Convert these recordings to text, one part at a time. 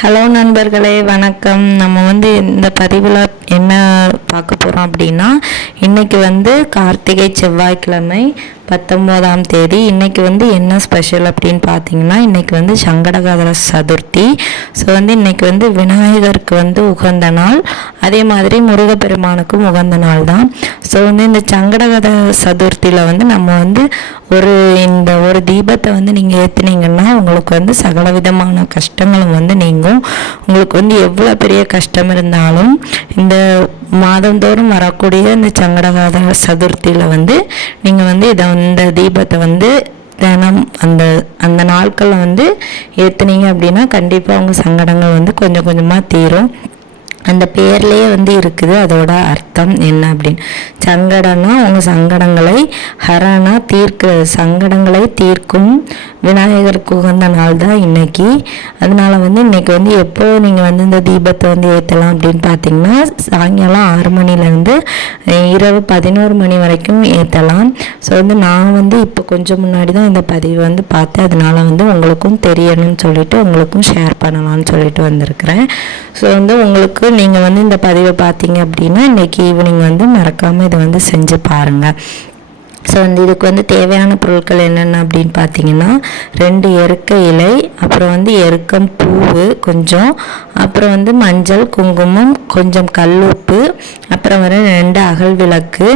Hello நண்பர்களே, வணக்கம். நம்ம இந்த பதிவில் என்ன பார்க்க போகிறோம் அப்படின்னா, இன்றைக்கி கார்த்திகை செவ்வாய்க்கிழமை 19ஆம் தேதி. இன்றைக்கி என்ன ஸ்பெஷல் அப்படின்னு பார்த்தீங்கன்னா, இன்றைக்கி சங்கடகர சதுர்த்தி. ஸோ இன்றைக்கி விநாயகருக்கு உகந்த நாள், அதே மாதிரி முருகப்பெருமானுக்கும் உகந்த நாள் தான். ஸோ இந்த சங்கடகர சதுர்த்தியில் நம்ம ஒரு தீபத்தை நீங்கள் ஏற்றுனீங்கன்னா உங்களுக்கு சகல விதமான கஷ்டங்களும் நீங்கும். உங்களுக்கு எவ்வளோ பெரிய கஷ்டம் இருந்தாலும் இந்த மாதந்தோறும் வரக்கூடிய இந்த சங்கடகர சதுர்த்தியில் நீங்கள் இந்த தீபத்தை தினம் அந்த நாட்களில் ஏற்றுனீங்க அப்படின்னா கண்டிப்பாக உங்கள் சங்கடங்கள் கொஞ்சம் கொஞ்சமாக தீரும். அந்த பேர்லேயே இருக்குது அதோட அர்த்தம் என்ன அப்படின்னு. சங்கடனா உங்கள் சங்கடங்களை, ஹரனா தீர்க்கிறது, சங்கடங்களை தீர்க்கும் விநாயகருக்கு உகந்த நாள் தான் இன்றைக்கி. அதனால் இன்றைக்கி எப்போ நீங்கள் இந்த தீபத்தை ஏற்றலாம் அப்படின்னு பார்த்தீங்கன்னா, சாயங்காலம் 6 மணிலேருந்து இரவு 11 மணி வரைக்கும் ஏற்றலாம். ஸோ நான் இப்போ கொஞ்சம் முன்னாடி தான் இந்த பதிவு பார்த்தேன். அதனால் உங்களுக்கும் தெரியணும்னு சொல்லிட்டு உங்களுக்கும் ஷேர் பண்ணலாம்னு சொல்லிட்டு வந்திருக்கிறேன். ஸோ உங்களுக்கு நீங்கள் இந்த பதிவை பார்த்தீங்க அப்படின்னா இன்றைக்கி ஈவினிங் மறக்காமல் இதை செஞ்சு பாருங்கள். ஸோ இதுக்கு தேவையான பொருட்கள் என்னென்ன அப்படின்னு பார்த்தீங்கன்னா, 2 எருக்க இலை, அப்புறம் எருக்கம் பூவு கொஞ்சம், அப்புறம் மஞ்சள், குங்குமம், கொஞ்சம் கல்லுப்பு, அப்புறம் 2 அகல் விளக்கு,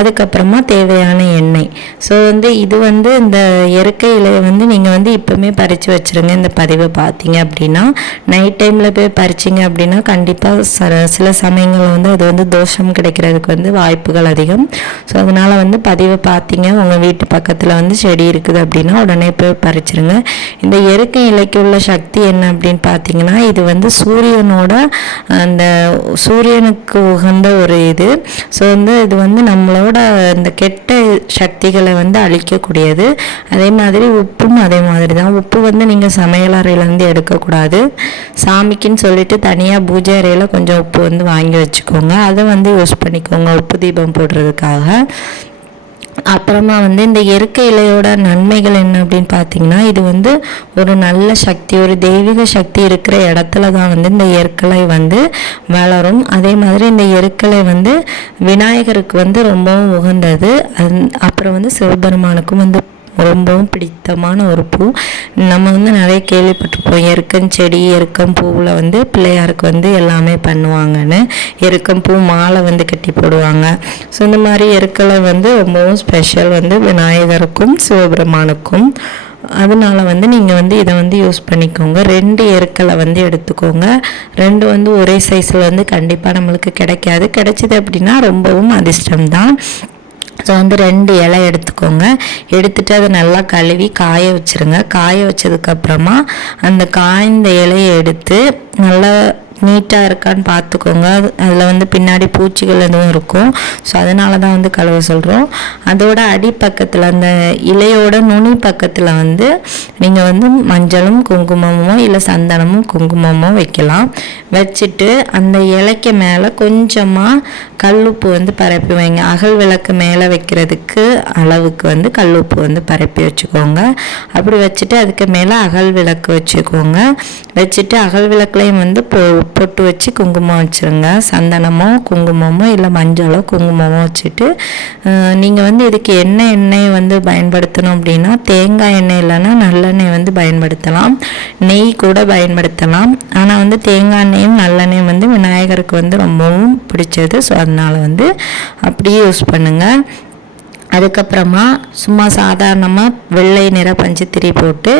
அதுக்கப்புறமா தேவையான எண்ணெய். ஸோ இது இந்த இயற்கை இலையை நீங்கள் இப்போவுமே பறித்து வச்சுருங்க. இந்த பதிவை பார்த்தீங்க அப்படின்னா நைட் டைமில் போய் பறிச்சிங்க அப்படின்னா கண்டிப்பாக சில சமயங்கள் அது தோஷம் கிடைக்கிறதுக்கு வாய்ப்புகள் அதிகம். ஸோ அதனால் பதிவை பார்த்தீங்க, உங்கள் வீட்டு பக்கத்தில் செடி இருக்குது அப்படின்னா உடனே போய் பறிச்சிருங்க. இந்த இயற்கை இலைக்கு உள்ள சக்தி என்ன அப்படின்னு பார்த்தீங்கன்னா, இது சூரியனோட அந்த சூரியனுக்கு உகந்த ஒரு இது. ஸோ இது நம்மளோட இந்த கெட்ட சக்திகளை அழிக்கக்கூடியது. அதே மாதிரி உப்பும் அதே மாதிரி தான். உப்பு நீங்கள் சமையல் அறையிலேருந்து எடுக்கக்கூடாது. சாமிக்குன்னு சொல்லிட்டு தனியாக பூஜை அறையில் கொஞ்சம் உப்பு வாங்கி வச்சுக்கோங்க. அதை யூஸ் பண்ணிக்கோங்க உப்பு தீபம் போடுறதுக்காக. அப்புறமா இந்த இயற்கை இலையோட நன்மைகள் என்ன அப்படின்னு பார்த்தீங்கன்னா, இது ஒரு நல்ல சக்தி, ஒரு தெய்வீக சக்தி இருக்கிற இடத்துல தான் இந்த இயற்கை வளரும். அதே மாதிரி இந்த இயற்கை விநாயகருக்கு ரொம்பவும் உகந்தது. அப்புறம் சிவபெருமானுக்கும் ரொம்பவும் பிடித்தமான ஒரு பூ. நம்ம நிறைய கேள்விப்பட்டிருப்போம், எருக்கம் செடி, எருக்கம் பூவில் பிள்ளையாருக்கு எல்லாமே பண்ணுவாங்கன்னு. எருக்கம் பூ மாலை கட்டி போடுவாங்க. ஸோ இந்த மாதிரி எருக்களை ரொம்பவும் ஸ்பெஷல் விநாயகருக்கும் சிவபெருமானுக்கும். அதனால் நீங்கள் இதை யூஸ் பண்ணிக்கோங்க. 2 எருக்களை எடுத்துக்கோங்க. 2 ஒரே சைஸில் கண்டிப்பாக நம்மளுக்கு கிடைக்காது. கிடைச்சிது அப்படின்னா ரொம்பவும் அதிர்ஷ்டம்தான். ஸோ 2 இலை எடுத்துக்கோங்க. எடுத்துகிட்டு அதை நல்லா கழுவி காய வச்சுருங்க. காய வச்சதுக்கப்புறமா அந்த காய்ந்த இலையை எடுத்து நல்லா நீட்டாக இருக்கான்னு பார்த்துக்கோங்க. அதில் பின்னாடி பூச்சிகள் எதுவும் இருக்கும். ஸோ அதனால தான் கழுவ சொல்கிறோம். அதோட அடிப்பக்கத்தில் அந்த இலையோட நுனி பக்கத்தில் நீங்கள் மஞ்சளும் குங்குமமோ இல்லை சந்தனமும் குங்குமமோ வைக்கலாம். வச்சுட்டு அந்த இலைக்கு மேலே கொஞ்சமாக கல்லுப்பு பரப்பி வைங்க. அகல் விளக்கு மேலே வைக்கிறதுக்கு அளவுக்கு கல்லுப்பு பரப்பி வச்சுக்கோங்க. அப்படி வச்சுட்டு அதுக்கு மேலே அகல் விளக்கு வச்சுக்கோங்க. வச்சுட்டு அகல் விளக்குலையும் பொட்டு வச்சு குங்குமம் வச்சுருங்க. சந்தனமோ குங்குமமோ இல்லை மஞ்சளோ குங்குமமோ வச்சுட்டு நீங்கள் இதுக்கு எண்ணெய் பயன்படுத்தணும் அப்படின்னா தேங்காய் எண்ணெய் இல்லைன்னா நல்லெண்ணெய் பயன்படுத்தலாம். நெய் கூட பயன்படுத்தலாம். ஆனால் தேங்காய் எண்ணெயும் நல்லெண்ணெயும் விநாயகருக்கு ரொம்பவும் பிடிச்சது. ஸோ அதனால் அப்படியே யூஸ் பண்ணுங்கள். அதுக்கப்புறமா சும்மா சாதாரணமாக வெள்ளை நிற பஞ்சுத்திரி போட்டு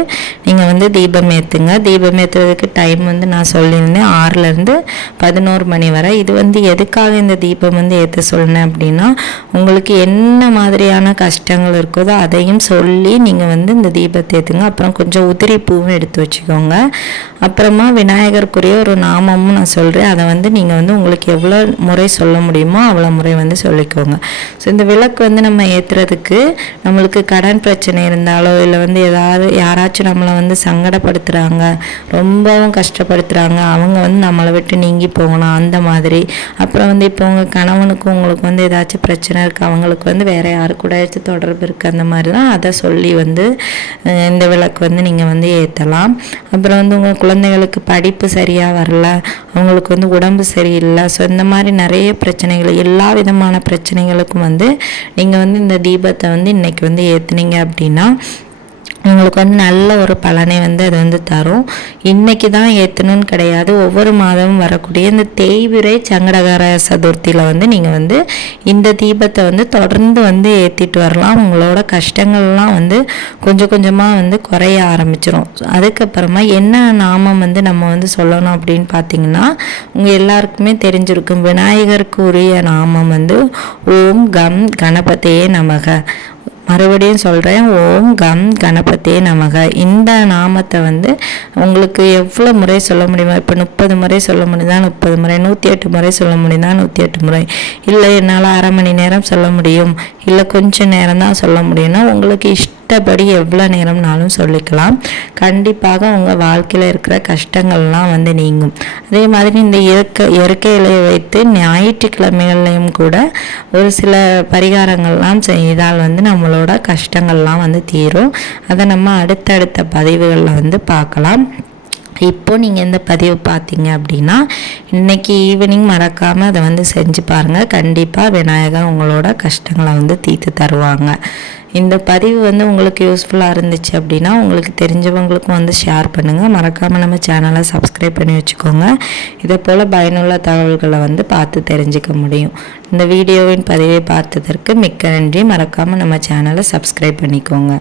நீங்கள் தீபம் ஏற்றுங்க. தீபம் ஏற்றுறதுக்கு டைம் நான் சொல்லியிருந்தேன் 6லேருந்து 11 மணி வரை. இது எதுக்காக இந்த தீபம் ஏற்ற சொன்னேன் அப்படின்னா, உங்களுக்கு என்ன மாதிரியான கஷ்டங்கள் இருக்குதோ அதையும் சொல்லி நீங்கள் இந்த தீபத்தை ஏற்றுங்க. அப்புறம் கொஞ்சம் உதிரி பூவும் எடுத்து வச்சுக்கோங்க. அப்புறமா விநாயகருக்குரிய ஒரு நாமமும் நான் சொல்கிறேன். அதை நீங்கள் உங்களுக்கு எவ்வளோ முறை சொல்ல முடியுமோ அவ்வளோ முறை சொல்லிக்கோங்க. ஸோ இந்த விளக்கு நம்ம ஏற்றுறதுக்கு நம்மளுக்கு கடன் பிரச்சனை இருந்தாலோ இல்லை வந்து ஏதாவது யாராச்சும் நம்மளை வந்து சங்கடப்படுத்துகிறாங்க, ரொம்பவும் கஷ்டப்படுத்துகிறாங்க, அவங்க வந்து நம்மளை விட்டு நீங்கி போகணும் அந்த மாதிரி. அப்புறம் வந்து இப்போ உங்கள் கணவனுக்கு உங்களுக்கு வந்து ஏதாச்சும் பிரச்சனை இருக்குது, அவங்களுக்கு வந்து வேறு யாரு கூட ஏதாச்சும் தொடர்பு இருக்குது, அந்த மாதிரி தான் அதை சொல்லி வந்து இந்த விளக்கு வந்து நீங்கள் வந்து ஏற்றலாம். அப்புறம் வந்து உங்கள் குழந்தைகளுக்கு படிப்பு சரியாக வரல, அவங்களுக்கு வந்து உடம்பு சரியில்லை, ஸோ இந்த மாதிரி நிறைய பிரச்சனைகள், எல்லா விதமான பிரச்சனைகளுக்கும் வந்து நீங்கள் வந்து இந்த தீபத்தை வந்து இன்றைக்கி வந்து ஏற்றுனீங்க அப்படின்னா உங்களுக்கு வந்து நல்ல ஒரு பலனை வந்து அது வந்து தரும். இன்றைக்கி தான் ஏற்றணும்னு கிடையாது, ஒவ்வொரு மாதமும் வரக்கூடிய இந்த தேய்பிறை சங்கடகர சதுர்த்தியில் வந்து நீங்கள் வந்து இந்த தீபத்தை வந்து தொடர்ந்து வந்து ஏற்றிட்டு வரலாம். உங்களோட கஷ்டங்கள்லாம் வந்து கொஞ்சம் கொஞ்சமாக வந்து குறைய ஆரம்பிச்சிடும். அதுக்கப்புறமா என்ன நாமம் வந்து நம்ம வந்து சொல்லணும் அப்படின்னு பார்த்தீங்கன்னா, உங்கள் எல்லாருக்குமே தெரிஞ்சிருக்கும், விநாயகருக்கு உரிய நாமம் வந்து ஓம் கம் கணபதியே நமக. மறுபடியும் சொல்கிறேன், ஓம் கம் கணபதியே நமக. இந்த நாமத்தை வந்து உங்களுக்கு எவ்வளோ முறை சொல்ல முடியுமோ, இப்போ 30 முறை சொல்ல முடியுதா 30 முறை, 108 முறை சொல்ல முடியுதா 108 முறை, இல்லை என்னால் அரை மணி நேரம் சொல்ல முடியும், இல்லை கொஞ்சம் நேரம் தான் சொல்ல முடியும்னா உங்களுக்கு இஷ்டப்படி எவ்வளோ நேரம்னாலும் சொல்லிக்கலாம். கண்டிப்பாக உங்கள் வாழ்க்கையில் இருக்கிற கஷ்டங்கள்லாம் வந்து நீங்கும். அதே மாதிரி இந்த இயற்கை இலையை வைத்து ஞாயிற்றுக்கிழமைகள்லையும் கூட ஒரு சில பரிகாரங்கள்லாம் செய்தால் வந்து நம்மளோட கஷ்டங்கள்லாம் வந்து தீரும். அதை நம்ம அடுத்தடுத்த பதிவுகளில் வந்து பார்க்கலாம். இப்போ நீங்கள் இந்த பதிவு பார்த்தீங்க அப்படின்னா இன்றைக்கி ஈவினிங் மறக்காமல் அதை வந்து செஞ்சு பாருங்கள். கண்டிப்பாக விநாயகர் உங்களோட கஷ்டங்களை வந்து தீர்த்து தருவாங்க. இந்த பதிவு வந்து உங்களுக்கு யூஸ்ஃபுல்லாக இருந்துச்சு அப்படின்னா உங்களுக்கு தெரிஞ்சவங்களுக்கும் வந்து ஷேர் பண்ணுங்கள். மறக்காமல் நம்ம சேனலை சப்ஸ்கிரைப் பண்ணி வச்சுக்கோங்க. இதை போல் பயனுள்ள தகவல்களை வந்து பார்த்து தெரிஞ்சுக்க முடியும். இந்த வீடியோவின் பதிவை பார்த்ததற்கு மிக்க நன்றி. மறக்காமல் நம்ம சேனலை சப்ஸ்கிரைப் பண்ணிக்கோங்க.